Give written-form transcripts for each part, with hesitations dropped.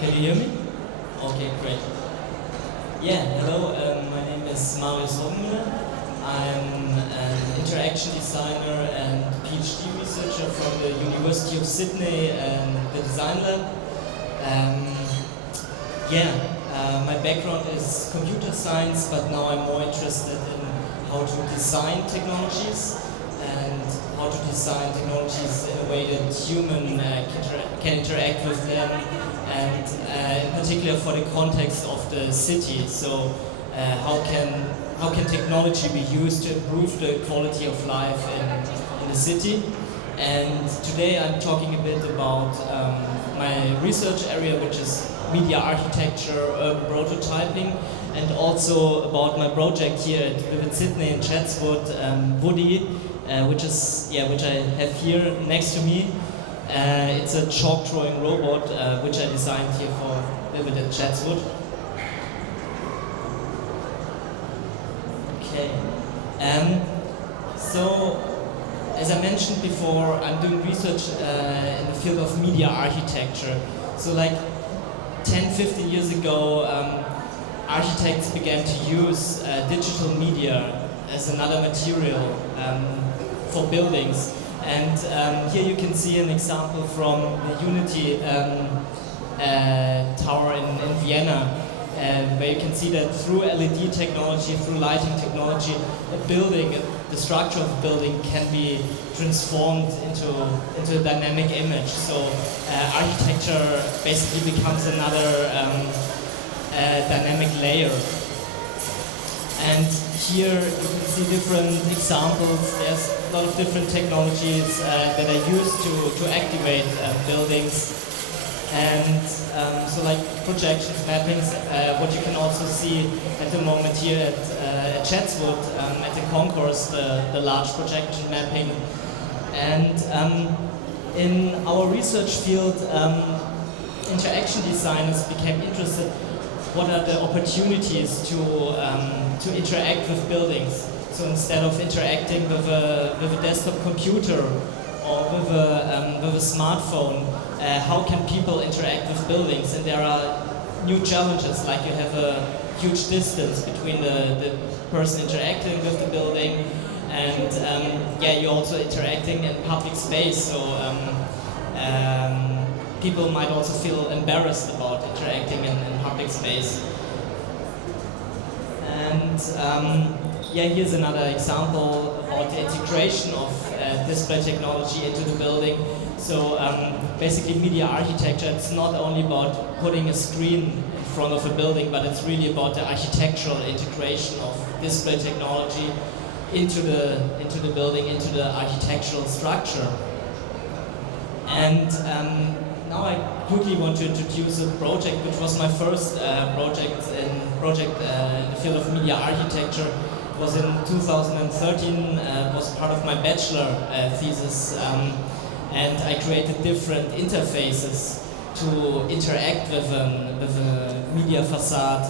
Can you hear me? Okay, great. Yeah, hello, my name is Marius Hoggenmueller. I'm an interaction designer and PhD researcher from the University of Sydney and the Design Lab. My background is computer science, but now I'm more interested in how to design technologies and how to design technologies in a way that human can interact with them, and in particular for the context of the city. So how can technology be used to improve the quality of life in the city? And today I'm talking a bit about my research area, which is media architecture, urban prototyping, and also about my project here at Sydney in Chatswood, Woodie, which I have here next to me. It's a chalk drawing robot which I designed here for Vivid at Chatswood. Okay. So, as I mentioned before, I'm doing research in the field of media architecture. So like 10-15 years ago, architects began to use digital media as another material for buildings. And here you can see an example from the Unity Tower in Vienna, where you can see that through LED technology, through lighting technology, the structure of a building can be transformed into a dynamic image. So architecture basically becomes another dynamic layer. And here you can see different examples. There's a lot of different technologies that are used to activate buildings. And so like projections, mappings, what you can also see at the moment here at Chatswood, at the concourse, the large projection mapping. And in our research field, interaction designers became interested what are the opportunities to interact with buildings. So instead of interacting with a desktop computer or with a smartphone, how can people interact with buildings? And there are new challenges, like you have a huge distance between the person interacting with the building and you're also interacting in public space. So people might also feel embarrassed about interacting in public space. And here's another example about the integration of display technology into the building. So basically media architecture, it's not only about putting a screen in front of a building, but it's really about the architectural integration of display technology into the building, into the architectural structure. And now I quickly want to introduce a project which was my first project in the field of media architecture. It was in 2013, was part of my bachelor thesis, and I created different interfaces to interact with a media facade,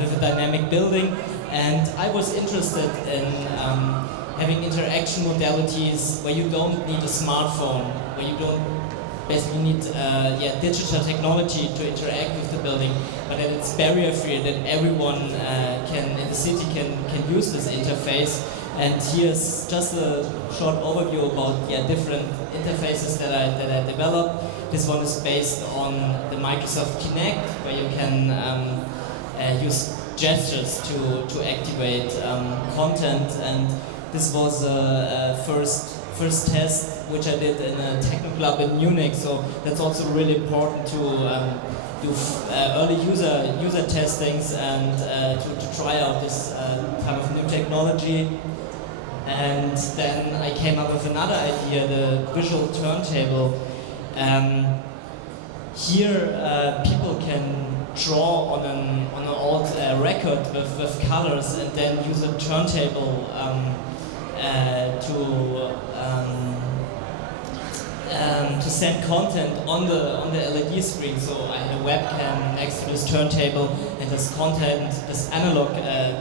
with a dynamic building. And I was interested in having interaction modalities where you don't need a smartphone, where you don't basically need digital technology to interact with the building, but that it's barrier free, that everyone in the city can use this interface. And here's just a short overview about different interfaces that I developed. This one is based on the Microsoft Kinect, where you can use gestures to activate content. And this was a first test which I did in a techno club in Munich. So that's also really important to do early user testings and to try out this type of new technology. And then I came up with another idea, the visual turntable. Here people can draw on an old record with colors and then use a turntable to send content on the LED screen. So I had a webcam next to this turntable, and this analog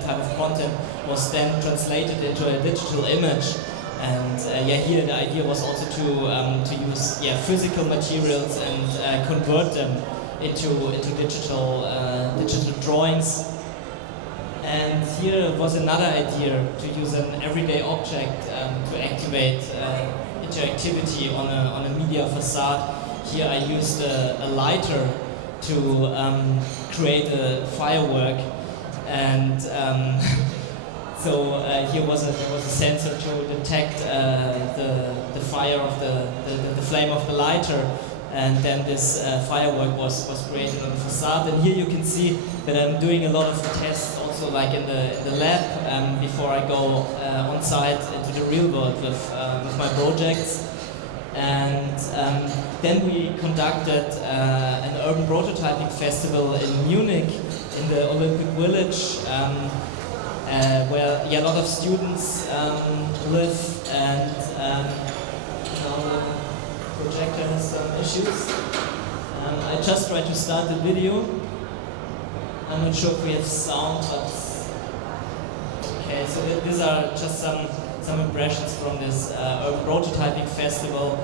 type of content was then translated into a digital image. And yeah, here the idea was also to use physical materials and convert them into digital drawings. And here was another idea to use an everyday object to activate interactivity on a media facade. Here I used a lighter to create a firework, and so here there was a sensor to detect the fire of the flame of the lighter, and then this firework was created on the facade. And here you can see that I'm doing a lot of tests also like in the lab before I go on site into the real world with my projects. And then we conducted an urban prototyping festival in Munich in the Olympic Village, where a lot of students live, and now the projector has some issues. I just tried to start the video. I'm not sure if we have sound, but okay. So these are just some impressions from this urban prototyping festival.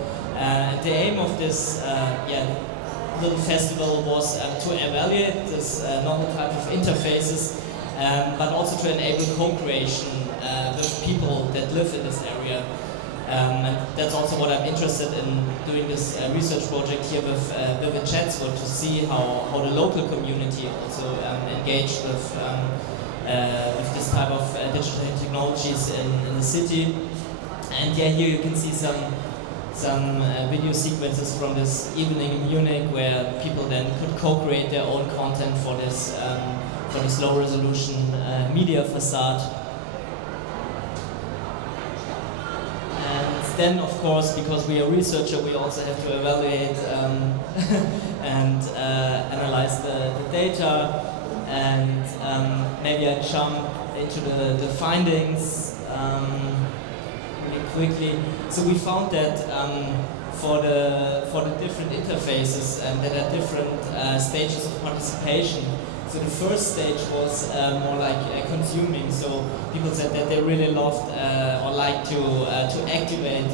The aim of this little festival was to evaluate this novel type of interfaces, but also to enable co-creation with people that live in this area. And that's also what I'm interested in doing this research project here with Chatswood, to see how the local community also engaged with this type of digital technologies in the city. And yeah, here you can see some video sequences from this evening in Munich, where people then could co-create their own content for this low resolution media facade. And then, of course, because we are researcher, we also have to evaluate and analyze the data. And maybe I jump into the findings really quickly. So we found that for the different interfaces that are different stages of participation. So the first stage was more like consuming. So people said that they really loved or liked to activate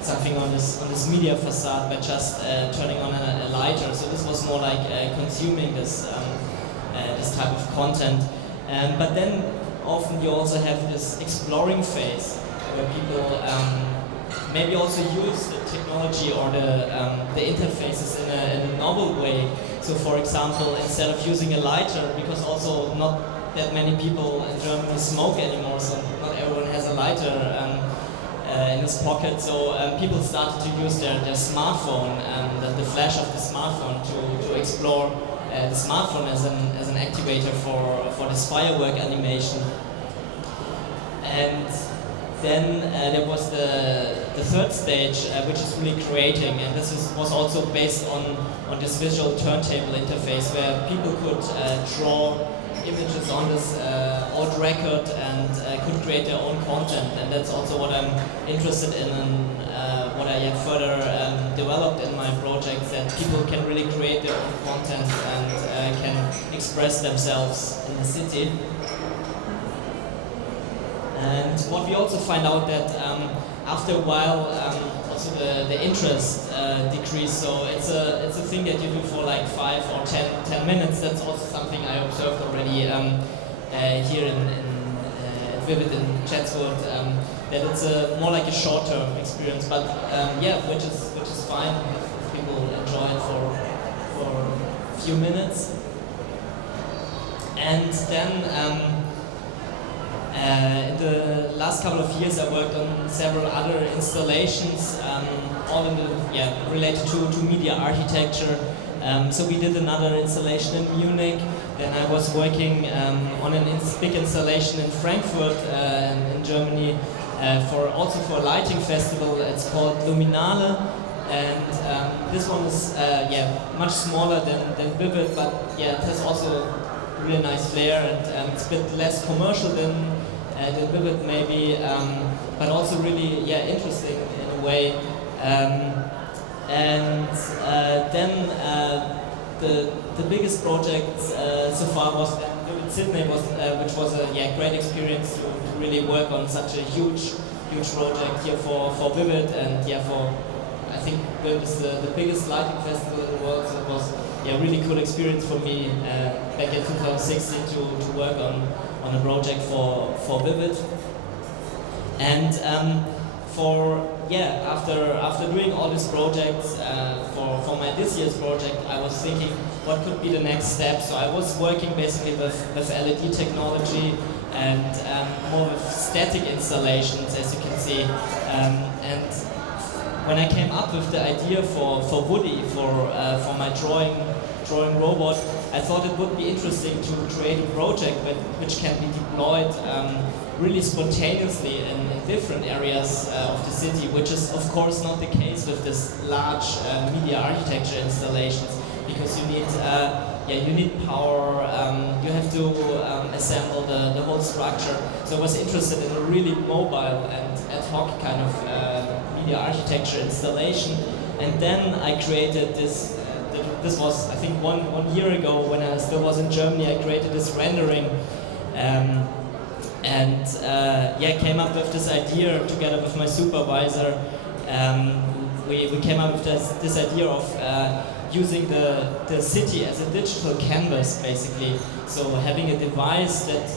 something on this media facade by just turning on a lighter. So this was more like consuming this type of content. But then often you also have this exploring phase where people maybe also use the technology or the interfaces in a novel way. So for example, instead of using a lighter, because also not that many people in Germany smoke anymore, so not everyone has a lighter in his pocket, so people started to use their smartphone and the flash of the smartphone to explore the smartphone as an activator for this firework animation. And then there was the third stage, which is really creating, and this was also based on this visual turntable interface, where people could draw images on this old record and could create their own content. And that's also what I'm interested in and what I have further developed in my projects, that people can really create their own content and can express themselves in the city. And what we also find out that after a while, also the interest decreased. So it's a thing that you do for like 5 or 10 minutes. That's also something I observed already here at Vivid in Chatswood. That it's more like a short-term experience, but which is fine if people enjoy it for a few minutes. And then. In the last couple of years, I worked on several other installations, all in related to media architecture. So we did another installation in Munich. Then I was working on a big installation in Frankfurt, in Germany, for a lighting festival. It's called Luminale, and this one is much smaller than Vivid, but it has also really nice flair, and it's a bit less commercial than Vivid maybe, but also really interesting in a way. And then the biggest project so far was Vivid Sydney, which was a great experience to really work on such a huge huge project here for Vivid, and yeah, for I think Vivid is the biggest lighting festival in the world. So it was a really cool experience for me back in 2016 to work on a project for Vivid. And after doing all these projects for my this year's project, I was thinking what could be the next step. So I was working basically with LED technology and more with static installations, as you can see. And when I came up with the idea for Woodie, for my drawing robot, I thought it would be interesting to create a project which can be deployed really spontaneously in different areas of the city, which is of course not the case with this large media architecture installations, because you need power, you have to assemble the whole structure. So I was interested in a really mobile and ad hoc kind of media architecture installation, and then I created this. This was, I think, one year ago when I still was in Germany. I created this rendering, came up with this idea together with my supervisor. We came up with this idea of using the city as a digital canvas, basically. So having a device that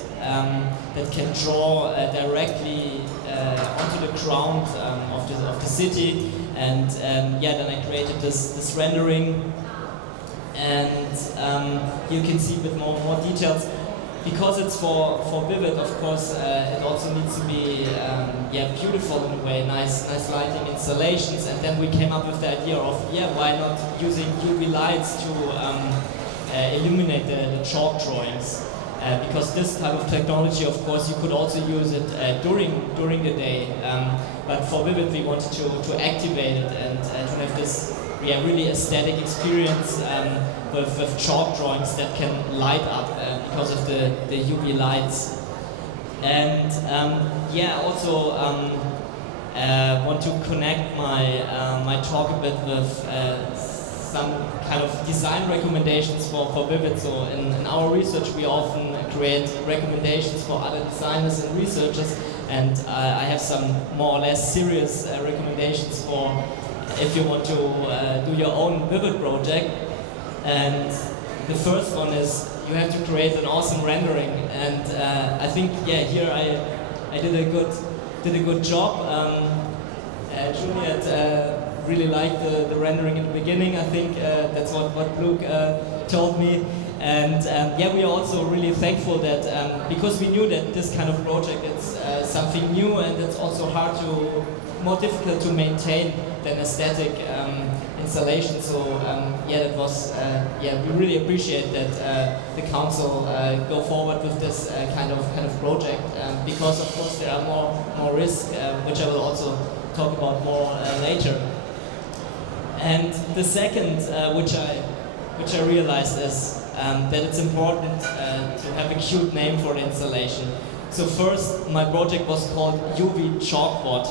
can draw directly onto the ground of the city, and then I created this rendering. And you can see with more details, because it's for Vivid. Of course, it also needs to be beautiful in a way, nice lighting installations. And then we came up with the idea of why not using UV lights to illuminate the chalk drawings, because this type of technology, of course, you could also use it during the day. But for Vivid, we wanted to activate it and to have this really aesthetic experience with chalk drawings that can light up because of the UV lights. And also want to connect my talk a bit with some kind of design recommendations for Vivid. So in our research, we often create recommendations for other designers and researchers, and I have some more or less serious recommendations for if you want to do your own Vivid project. And the first one is you have to create an awesome rendering. And I think here I did a good job. Juliet really liked the rendering in the beginning. I think that's what Luke told me. And we are also really thankful that because we knew that this kind of project is something new, and it's also more difficult to maintain than aesthetic installation. So that was we really appreciate that the council go forward with this kind of project, because of course there are more risks, which I will also talk about more later. And the second, which I realized is that it's important to have a cute name for the installation. So first, my project was called UV Chalkboard.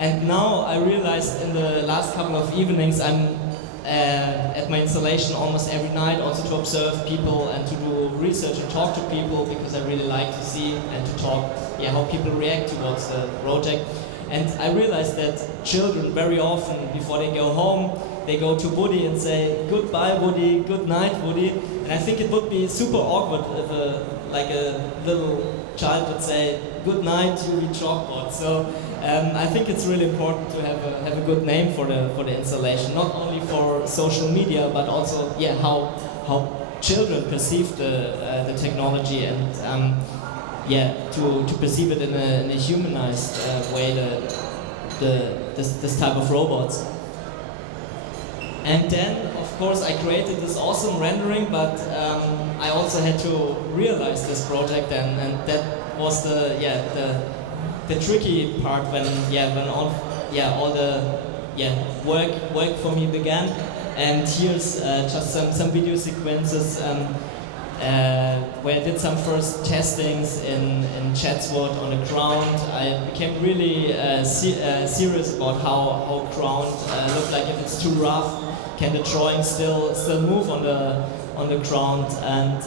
And now I realized in the last couple of evenings I'm at my installation almost every night, also to observe people and to do research and talk to people, because I really like to see and to talk how people react towards the project. And I realized that children very often, before they go home, they go to Woodie and say, "Goodbye, Woodie, good night, Woodie." And I think it would be super awkward if a little child would say, "Good night, UV Chalkboard." So I think it's really important to have a good name for the installation, not only for social media, but also how children perceive the technology, and to perceive it in a humanized way, this type of robots. And then, of course, I created this awesome rendering, but I also had to realize this project, and that was the tricky part when all the work for me began. And here's just some video sequences where I did some first testings in Chatswood on the ground. I became really serious about how ground looked like. If it's too rough, can the drawing still move on the ground? And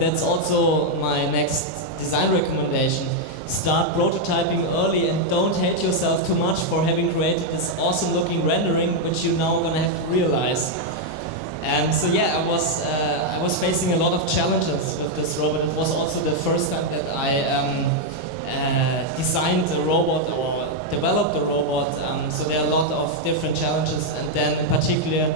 that's also my next design recommendation. start prototyping early and don't hate yourself too much for having created this awesome looking rendering, which you're now gonna have to realize. And so yeah, I was facing a lot of challenges with this robot. It was also the first time that I designed a robot or developed a robot. So there are a lot of different challenges, and then in particular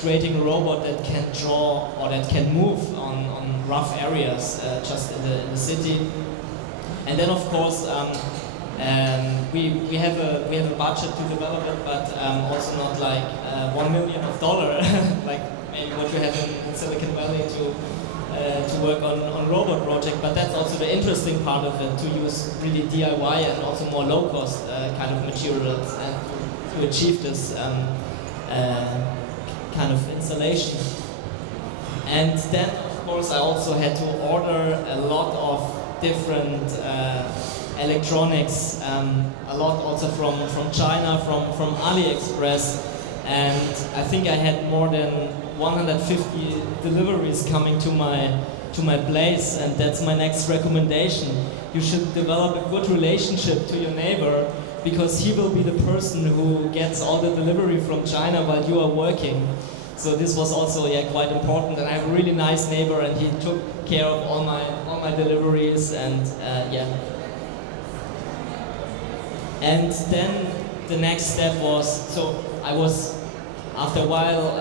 creating a robot that can draw or that can move on rough areas just in the city. And then of course we have a budget to develop it, but also not like $1 million like maybe what you have in Silicon Valley to work on robot project. But that's also the interesting part of it, to use really DIY and also more low cost kind of materials and to achieve this kind of installation. And then of course I also had to order a lot of different electronics, a lot also from China, from AliExpress, and I think I had more than 150 deliveries coming to my place, and that's my next recommendation. You should develop a good relationship to your neighbor, because he will be the person who gets all the delivery from China while you are working. So this was also quite important, and I have a really nice neighbor, and he took care of all my deliveries, and And then the next step was, so I was, after a while,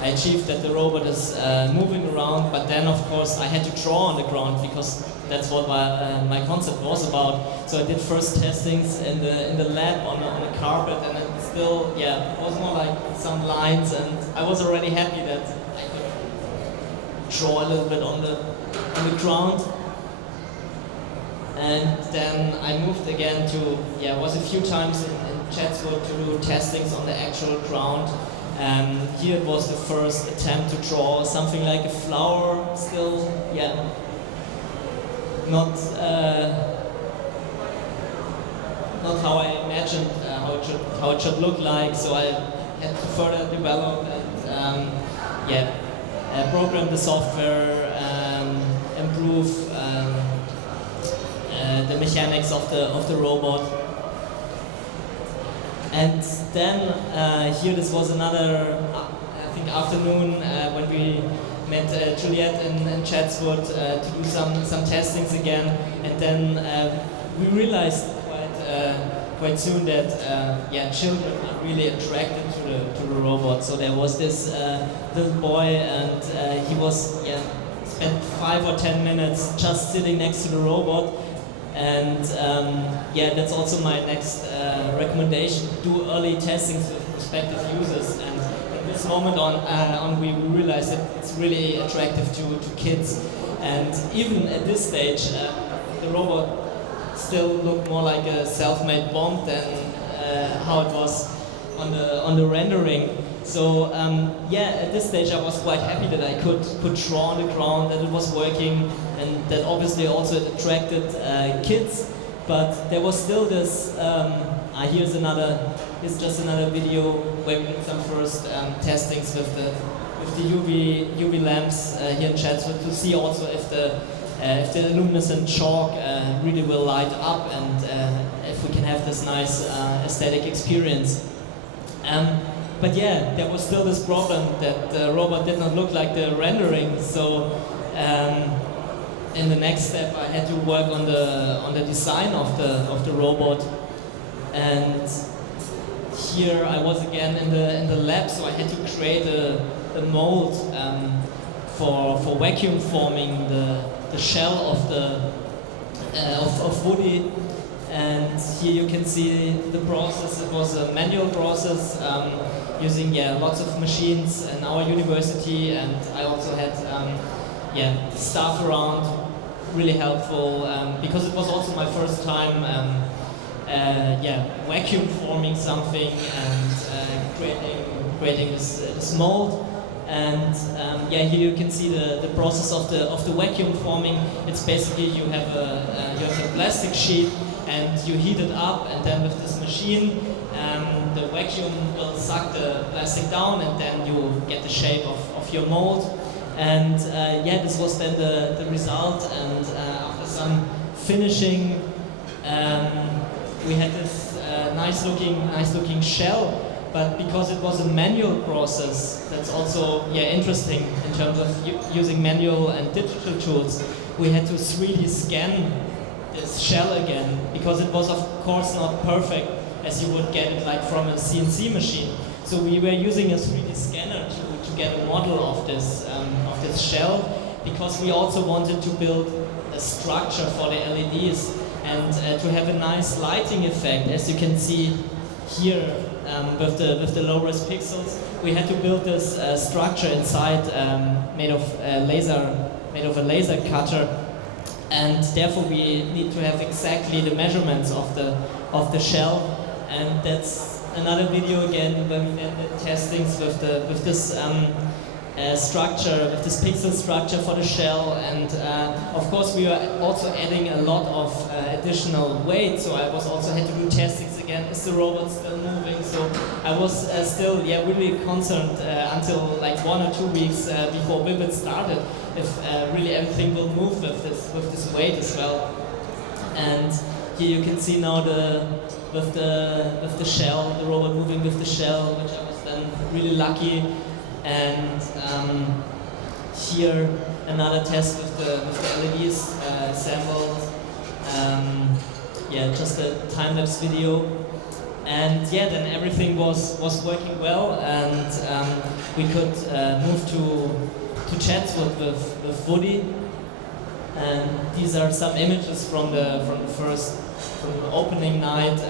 I achieved that the robot is moving around, but then of course I had to draw on the ground, because that's what my concept was about. So I did first testings in the lab on a carpet, and it still, it was more like some lines, and I was already happy that I could draw a little bit on the ground. And then I moved again to, was a few times in Chatswood to do testings on the actual ground. Here it was the first attempt to draw something like a flower, still, not how I imagined how it should look like. So I had to further develop and program the software, improve the mechanics of the robot. And then here this was another, I think, afternoon when we met Juliet in Chatswood to do some testings again, and then we realized quite soon that children are really attracted to the robot. So there was this little boy, and he was spent 5 or 10 minutes just sitting next to the robot. And that's also my next recommendation: do early testings with prospective users. And from this moment on, we realized that it's really attractive to kids. And even at this stage, the robot still looked more like a self-made bomb than how it was on the rendering. So at this stage I was quite happy that I could draw on the ground, that it was working, and that obviously also it attracted kids. But there was still this, here's just another video where we did some first testings with the UV lamps here in Chatswood, to see also if the luminescent chalk really will light up, and if we can have this nice aesthetic experience. But there was still this problem that the robot did not look like the rendering. So in the next step, I had to work on the design of the robot. And here I was again in the lab, so I had to create a mold for vacuum forming the shell of Woodie. And here you can see the process. It was a manual process using lots of machines in our university, and I also had staff around, really helpful, because it was also my first time vacuum forming something and creating this mold. And here you can see the process of the vacuum forming. It's basically you have a plastic sheet, and you heat it up, and then with this machine the vacuum will suck the plastic down, and then you get the shape of your mold. And this was then the result. And after some finishing. We had this nice looking shell, but because it was a manual process, that's also interesting in terms of using manual and digital tools. We had to 3D scan this shell again, because it was of course not perfect as you would get it like from a CNC machine. So we were using a 3D scanner to get a model of this shell, because we also wanted to build a structure for the LEDs and to have a nice lighting effect. As you can see here with the low-res pixels, we had to build this structure inside made of a laser cutter, and therefore we need to have exactly the measurements of the shell. And that's another video again when we did the testings with this structure, with this pixel structure for the shell. And of course we were also adding a lot of additional weight, so I was also had to do testings again. Is the robot still moving? So I was still really concerned until like 1 or 2 weeks before Vivid started, if really everything will move with this weight as well. And here you can see now with the shell, the robot moving with the shell, which I was then really lucky. And here another test with the LEDs assembled. Just a time-lapse video. And then everything was working well, and we could move to Chatswood with Woodie. And these are some images from the opening night.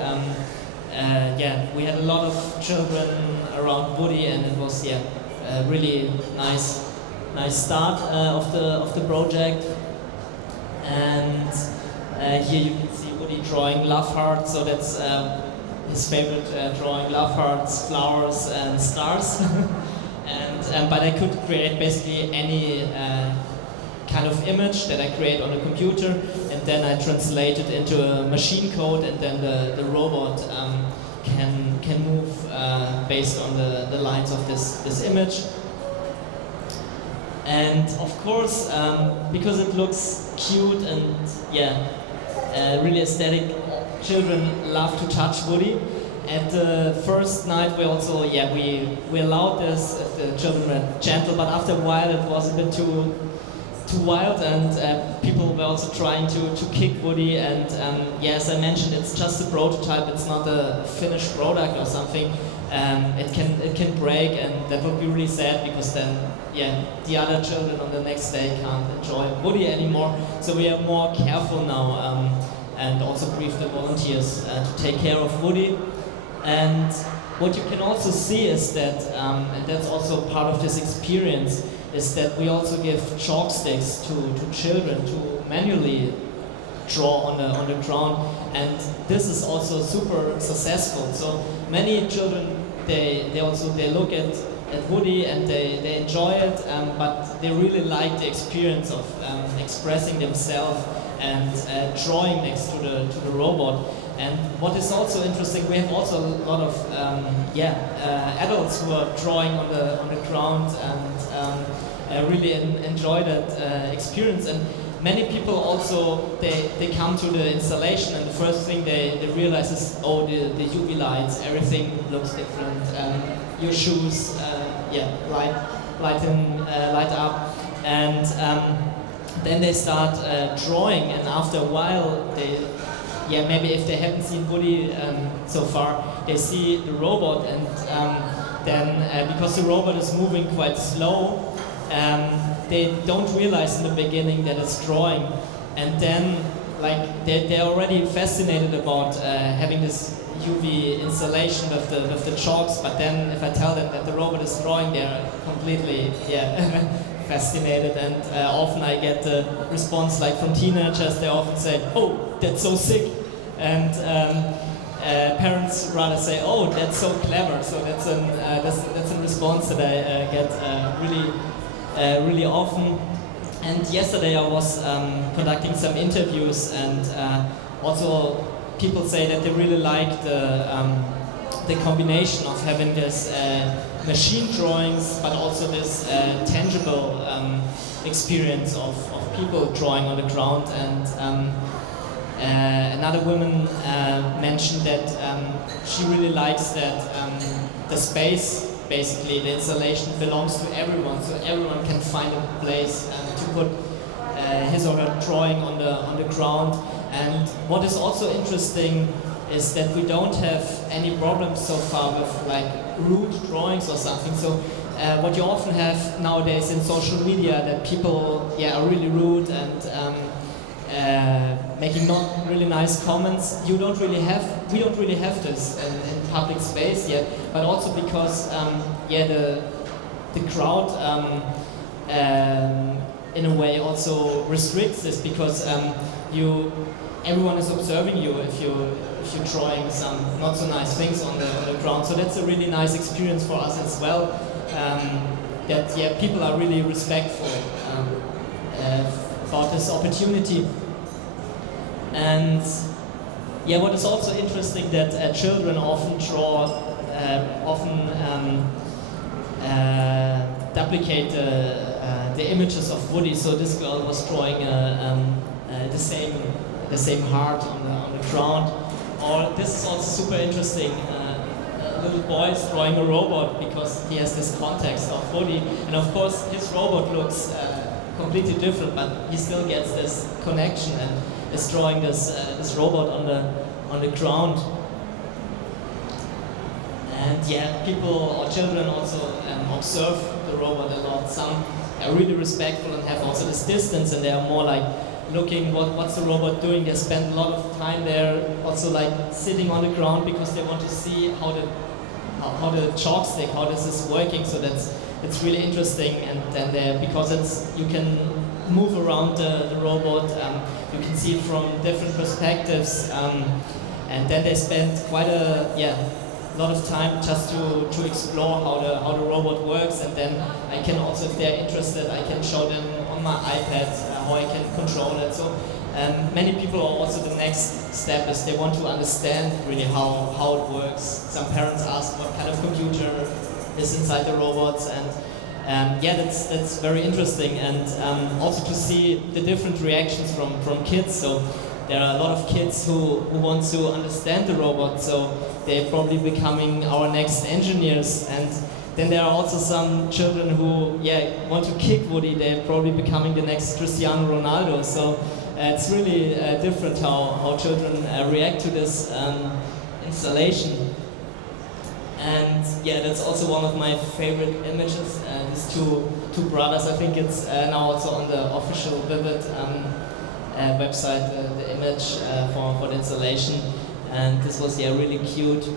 We had a lot of children around Woodie, and it was a really nice start of the project. And here you can see Woodie drawing love hearts. So that's his favorite drawing: love hearts, flowers, and stars. And but I could create basically any kind of image that I create on a computer, and then I translate it into a machine code, and then the robot can move based on the lines of this image. And of course, because it looks cute and really aesthetic, children love to touch Woodie. At the first night we also, we allowed this if the children were gentle, but after a while it was a bit too wild, and people were also trying to kick Woodie. And as I mentioned, it's just a prototype, it's not a finished product or something. It can break, and that would be really sad, because then the other children on the next day can't enjoy Woodie anymore. So we are more careful now, and also brief the volunteers to take care of Woodie. And what you can also see is that, and that's also part of this experience, is that we also give chalk sticks to children to manually draw on the ground, and this is also super successful. So many children they look at Woodie and they enjoy it, but they really like the experience of expressing themselves and drawing next to the robot. And what is also interesting, we have also a lot of adults who are drawing on the ground and really enjoy that experience. And many people also, they come to the installation, and the first thing they realize is, oh, the UV lights, everything looks different. Your shoes, light up, and then they start drawing. And after a while, maybe if they haven't seen Woodie so far, they see the robot, and then because the robot is moving quite slow, they don't realize in the beginning that it's drawing, and then they're already fascinated about having this UV installation with the chalks. But then if I tell them that the robot is drawing, they're completely fascinated. And often I get the response like from teenagers. They often say, "Oh, that's so sick," and parents rather say, "Oh, that's so clever." So that's a response that I get really often. And yesterday I was conducting some interviews, and also people say that they really like the combination of having this machine drawings, but also this tangible experience of people drawing on the ground. And Another woman mentioned that she really likes that the space, basically the installation, belongs to everyone, so everyone can find a place to put his or her drawing on the ground. And what is also interesting is that we don't have any problems so far with like rude drawings or something. So what you often have nowadays in social media, that people are really rude and making not really nice comments. We don't really have this in public space yet, but also because the crowd in a way also restricts this, because everyone is observing you if you're drawing some not so nice things on the ground. So that's a really nice experience for us as well. That people are really respectful about this opportunity. And what is also interesting, that children often draw, duplicate the images of Woodie. So this girl was drawing the same heart on the ground. Or this is also super interesting. Little boy is drawing a robot because he has this context of Woodie, and of course his robot looks completely different, but he still gets this connection and is drawing this robot on the ground. And people or children also observe the robot a lot. Some are really respectful and have also this distance, and they are more like looking what's the robot doing. They spend a lot of time there, also like sitting on the ground, because they want to see how the chalk stick, how this is working. So it's really interesting. And then because you can move around the robot, you can see it from different perspectives, and then they spend quite a lot of time just to explore how the robot works. And then I can also, if they're interested, I can show them on my iPad how I can control it. So many people are also, the next step is they want to understand really how it works. Some parents ask what kind of computer is inside the robots, and that's very interesting. And also to see the different reactions from kids. So there are a lot of kids who want to understand the robot, so they're probably becoming our next engineers. And then there are also some children who want to kick Woodie. They're probably becoming the next Cristiano Ronaldo. So it's really different how children react to this installation. And that's also one of my favorite images. These two brothers. I think it's now also on the official Vivid website, the image for the installation. And this was really cute.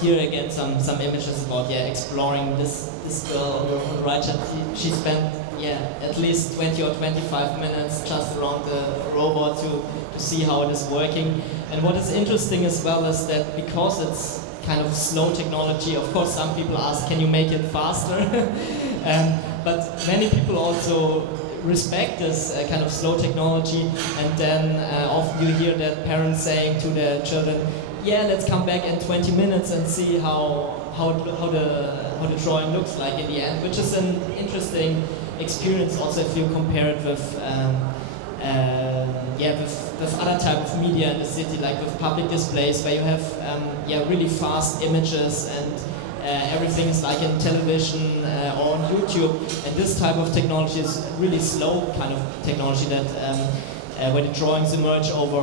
Here again some images about exploring this girl on the right. She spent at least 20 or 25 minutes just around the robot to see how it is working. And what is interesting as well is that because it's kind of slow technology, of course some people ask, can you make it faster? But many people also respect this kind of slow technology, and then often you hear that parents saying to their children, let's come back in 20 minutes and see how the drawing looks like in the end, which is an interesting experience also if you compare it with other type of media in the city, like with public displays where you have really fast images and everything is like in television or on YouTube. And this type of technology is really slow kind of technology that where the drawings emerge over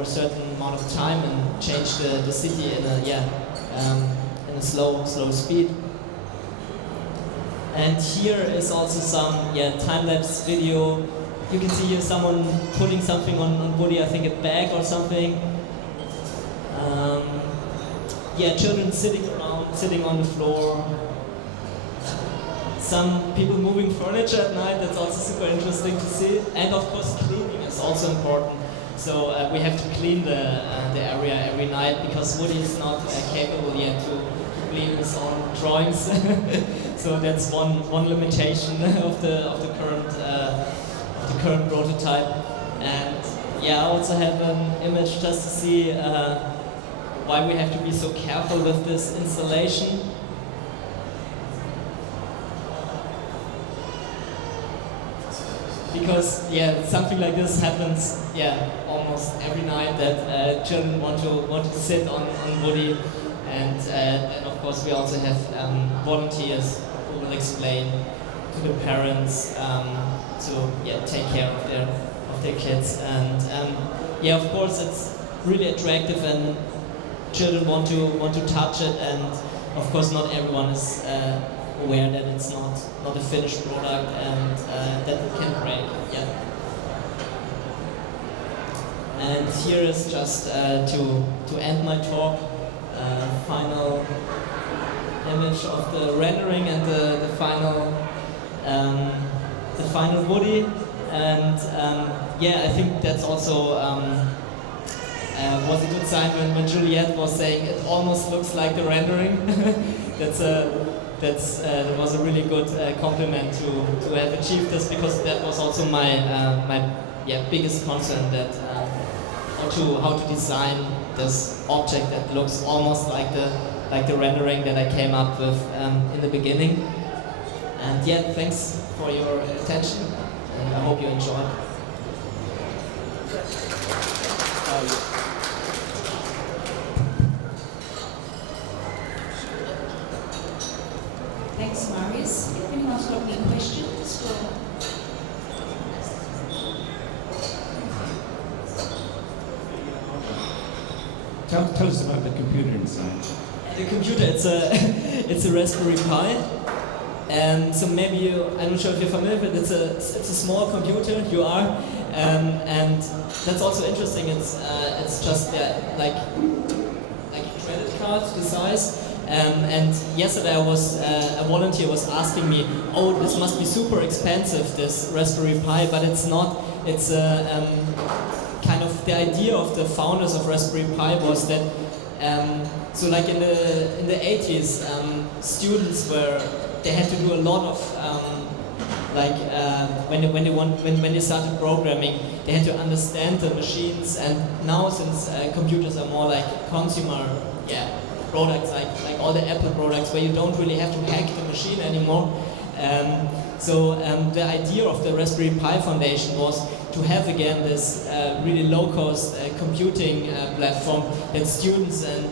a certain amount of time and change the city in a slow speed. And here is also some time-lapse video. You can see here someone putting something on Woodie, I think a bag or something. Children sitting on the floor. Some people moving furniture at night, that's also super interesting to see. And of course cleaning is also important. So we have to clean the area every night because Woodie is not capable yet to clean his own drawings. So that's one limitation of the current prototype. And I also have an image just to see why we have to be so careful with this installation. because yeah, something like this happens almost every night that children want to sit on Woodie, and of course we also have volunteers who will explain to the parents to take care of their kids, and of course it's really attractive and children want to touch it, and of course not everyone is aware that it's not a finished product and that it can break. Yeah. And here is just to end my talk, final image of the rendering and the final Woodie, and I think that's also was a good sign when Juliette was saying it almost looks like the rendering. That was a really good compliment to have achieved this, because that was also my biggest concern, that how to design this object that looks almost like the rendering that I came up with in the beginning. And thanks for your attention, and I hope you enjoyed. Thanks, Marius. If anyone's got any questions, Tell us about the computer inside. The computer, it's a Raspberry Pi. So maybe I'm not sure if you're familiar with it. It's a small computer. You are, and that's also interesting. It's just like a credit card, the size. And yesterday a volunteer was asking me, oh, this must be super expensive, this Raspberry Pi, but it's not. It's kind of the idea of the founders of Raspberry Pi was that, so like in the 80s, students they had to do a lot of when they started programming, they had to understand the machines, and now since computers are more like consumer products, like all the Apple products, where you don't really have to hack the machine anymore. So the idea of the Raspberry Pi Foundation was to have again this really low-cost computing platform that students and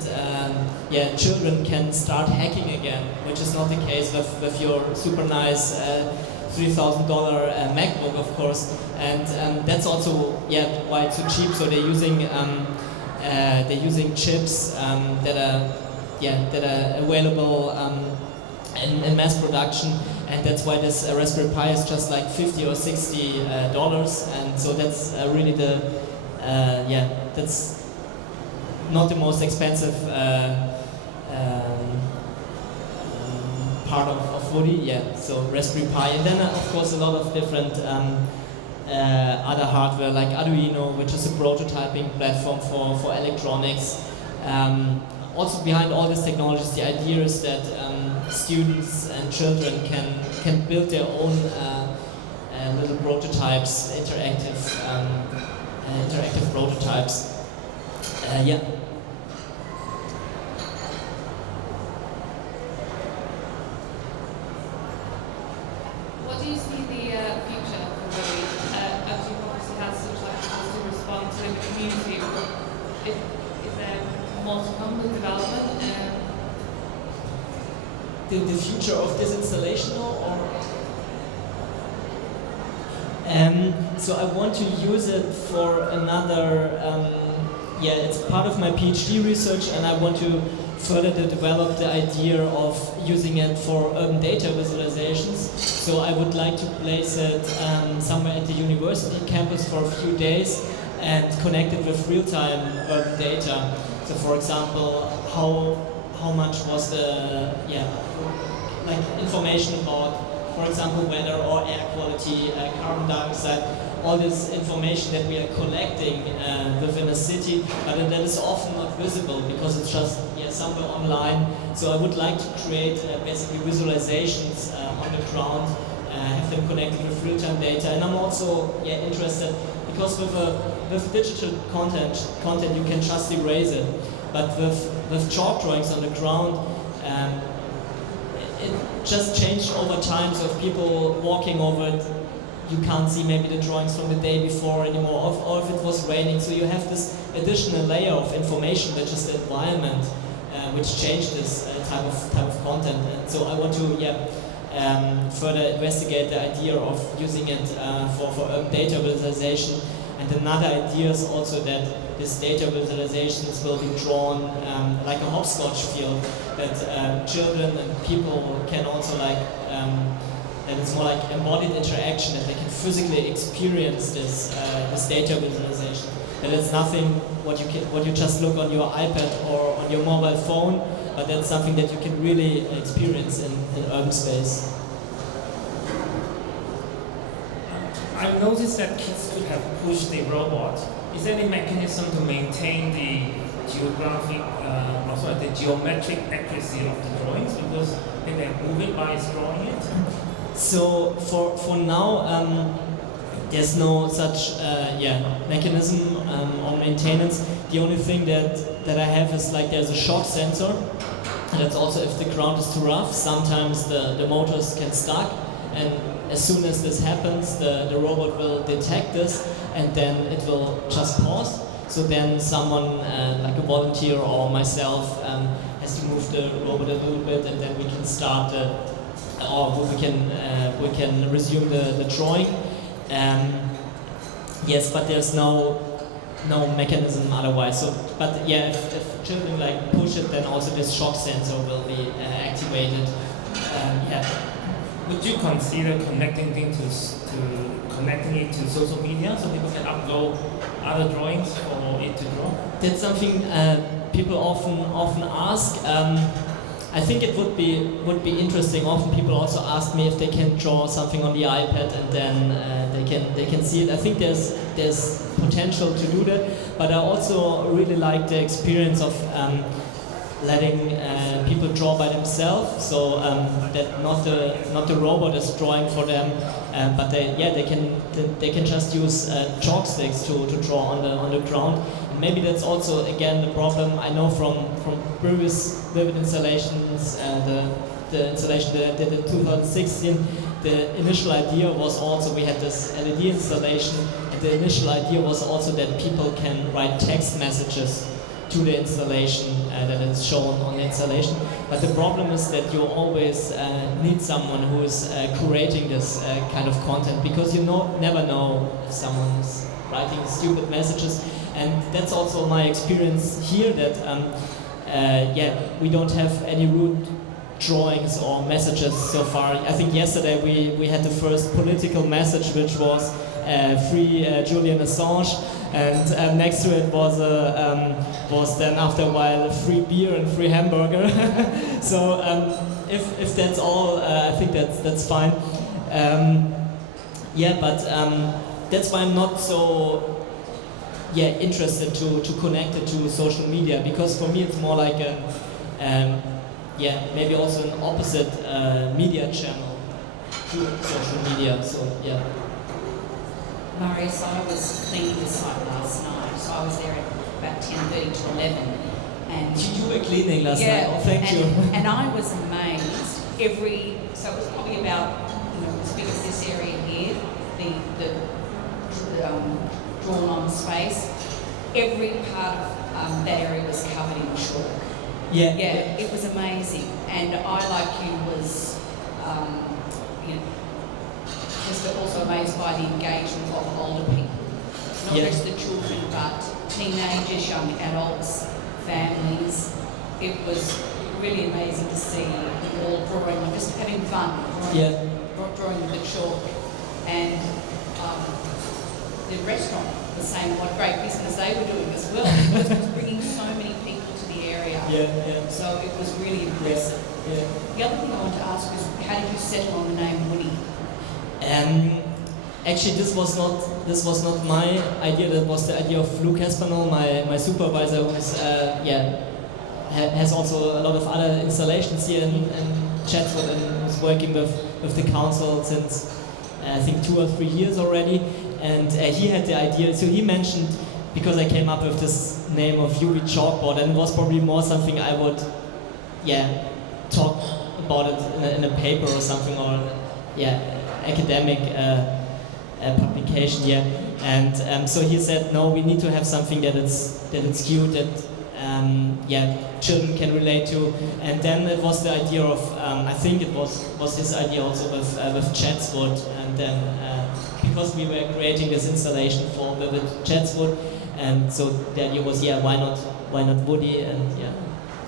children can start hacking again, which is not the case with your super nice $3,000 MacBook, of course. And that's also why it's so cheap. So they're using chips that are available in mass production, and that's why this Raspberry Pi is just like $50 or $60, and so that's really that's not the most expensive part of Woodie. So Raspberry Pi, and then of course a lot of different other hardware like Arduino, which is a prototyping platform for electronics. Also behind all these technologies, the idea is that students and children can build their own little prototypes, interactive prototypes. What do you see the future for Woodie? As you obviously had such a positive response in the community, is there more to come with development? The future of this installation, or so I want to use it for another. It's part of my PhD research, and I want to further develop the idea of using it for urban data visualizations. So I would like to place it somewhere at the university campus for a few days and connect it with real-time urban data. So, for example, how much was the information about, for example, weather or air quality, carbon dioxide, all this information that we are collecting within a city, but that is often not visible because it's just somewhere online. So I would like to create basically visualizations on the ground, have them connected with real-time data, and I'm also interested because with digital content you can just erase it, but with chalk drawings on the ground, it just changed over time. So if people walking over it you can't see maybe the drawings from the day before anymore, or if it was raining. So you have this additional layer of information, which is the environment, which changed this type of content. And so I want to further investigate the idea of using it for data visualization. And another idea is also that these data visualizations will be drawn like a hopscotch field, that children and people can also that it's more like embodied interaction, that they can physically experience this data visualization. That it's nothing what you just look on your iPad or on your mobile phone, but that's something that you can really experience in urban space. I've noticed that kids could have pushed the robot. Is there any mechanism to maintain the the geometric accuracy of the drawings? Because they can move it by drawing it. So for now, there's no such mechanism or maintenance. The only thing that I have is there's a shock sensor. And that's also if the ground is too rough. Sometimes the motors can stuck, and as soon as this happens, the robot will detect this, and then it will just pause. So then someone, like a volunteer or myself, has to move the robot a little bit, and then we can start, we can resume the drawing. Yes, but there's no mechanism otherwise. So, but yeah, if children push it, then also this shock sensor will be activated. Would you consider connecting it to social media so people can upload other drawings for it to draw? That's something people often ask. I think it would be interesting. Often people also ask me if they can draw something on the iPad and then they can see it. I think there's potential to do that, but I also really like the experience of letting people draw by themselves, so that not the robot is drawing for them, but they can just use chalk sticks to draw on the ground. And maybe that's also again the problem. I know from previous vivid installations, the installation that I did in 2016. The initial idea was also we had this LED installation, and the initial idea was also that people can write text messages to the installation that is shown on the installation. But the problem is that you always need someone who is curating this kind of content, because you never know if someone is writing stupid messages. And that's also my experience here, that we don't have any rude drawings or messages so far. I think yesterday we had the first political message, which was free Julian Assange, and next to it was then after a while free beer and free hamburger. So if that's all, I think that's fine. But that's why I'm not so interested to connect it to social media, because for me it's more like maybe also an opposite media channel to social media. So yeah. Marius, I was cleaning the site last night, so I was there at about 10:30 to 11. And you were cleaning last night. Oh, thank you. And I was amazed. So it was probably about as big as this area here, the drawn on space. Every part of that area was covered in chalk. Yeah. It was amazing. And I, like you, was just also amazed by the engagement of older people. Not just the children, but teenagers, young adults, families. It was really amazing to see them all drawing, just having fun, drawing with the chalk. And the restaurant was saying what great business they were doing as well, because it was bringing so many people to the area. So it was really impressive. The other thing I want to ask is, how did you settle on the name Woodie? Actually, this was not my idea. That was the idea of Luke Hespanol, my supervisor, who is has also a lot of other installations here in Chatswood, and is working with the council since I think 2 or 3 years already. And he had the idea. So he mentioned, because I came up with this name of UV chalkboard, and it was probably more something I would talk about it in a paper or something, or academic publication. Yeah, and so he said, no, we need to have something that it's cute, that children can relate to. And then it was the idea of I think it was his idea also with Chatswood, and then because we were creating this installation for with Chatswood, and so the idea was, why not Woodie, and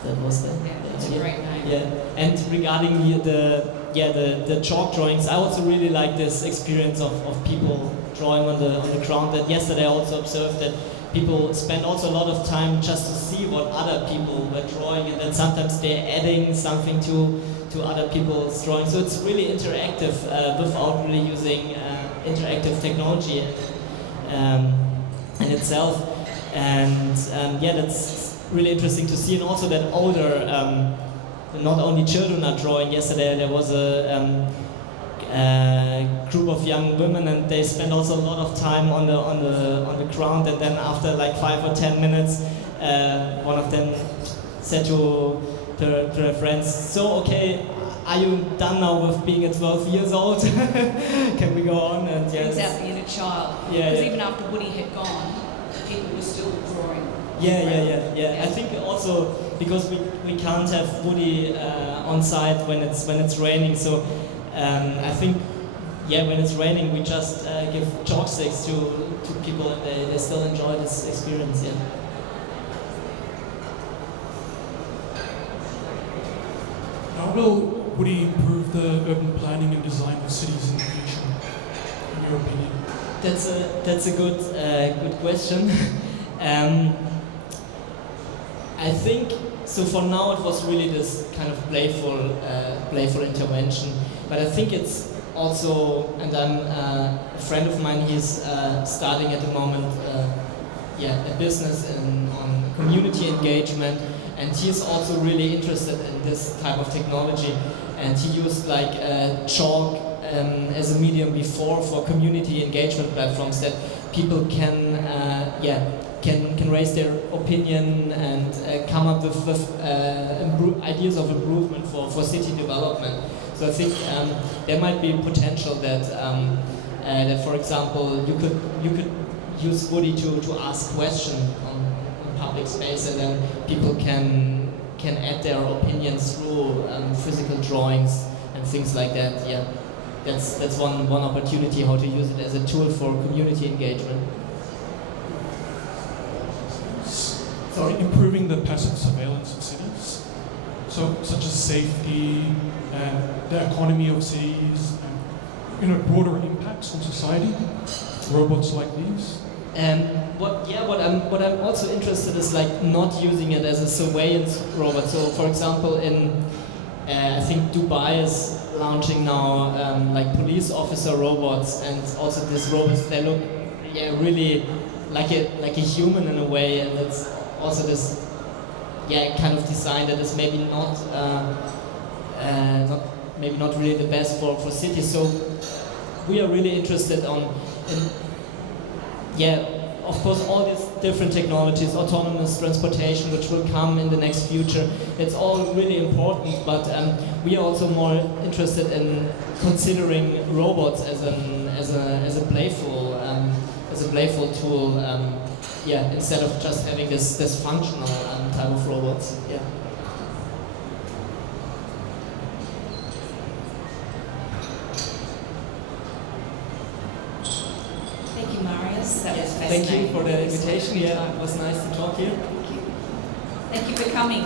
that was the It's a great name. Yeah, and regarding the chalk drawings, I also really like this experience of people drawing on the ground. That yesterday I also observed that people spend also a lot of time just to see what other people were drawing, and then sometimes they're adding something to other people's drawing. So it's really interactive without really using interactive technology in itself. And that's really interesting to see. And also that older, not only children are drawing. Yesterday there was a group of young women, and they spend also a lot of time on the ground. And then after like 5 or 10 minutes, one of them said to her friends, "So okay, are you done now with being at 12 years old? Can we go on?" And Brings out the inner child. Yeah, Because yeah. even after Woodie had gone, people were still drawing. Yeah. I think also because we can't have Woodie on site when it's raining. So I think when it's raining, we just give chalk sticks to people, and they still enjoy this experience. Yeah. How will Woodie improve the urban planning and design of cities in the future, in your opinion? That's a good question. I think so. For now, it was really this kind of playful intervention. But I think it's also, and I'm a friend of mine. He's starting at the moment, a business on community engagement, and he's also really interested in this type of technology. And he used like chalk as a medium before for community engagement platforms, that people can raise their opinion and come up with ideas of improvement for city development. So I think there might be potential that for example, you could use Woodie to ask questions on public space, and then people can add their opinions through physical drawings and things like that. Yeah, that's one opportunity how to use it as a tool for community engagement. Sorry, improving the passive surveillance of cities, so such as safety and the economy of cities, and broader impacts on society. Robots like these. What I'm also interested is like not using it as a surveillance robot. So for example, I think Dubai is launching now like police officer robots, and also these robots, they look really like a human in a way, and it's also this kind of design that is maybe not really the best for cities. So we are really interested of course, all these different technologies, autonomous transportation, which will come in the next future. It's all really important, but we are also more interested in considering robots as a playful tool. Instead of just having this functional type of robots. Yeah. Thank you, Marius. That was Thank fascinating. you for the invitation. Yeah, it was nice to talk to you. Thank you for coming.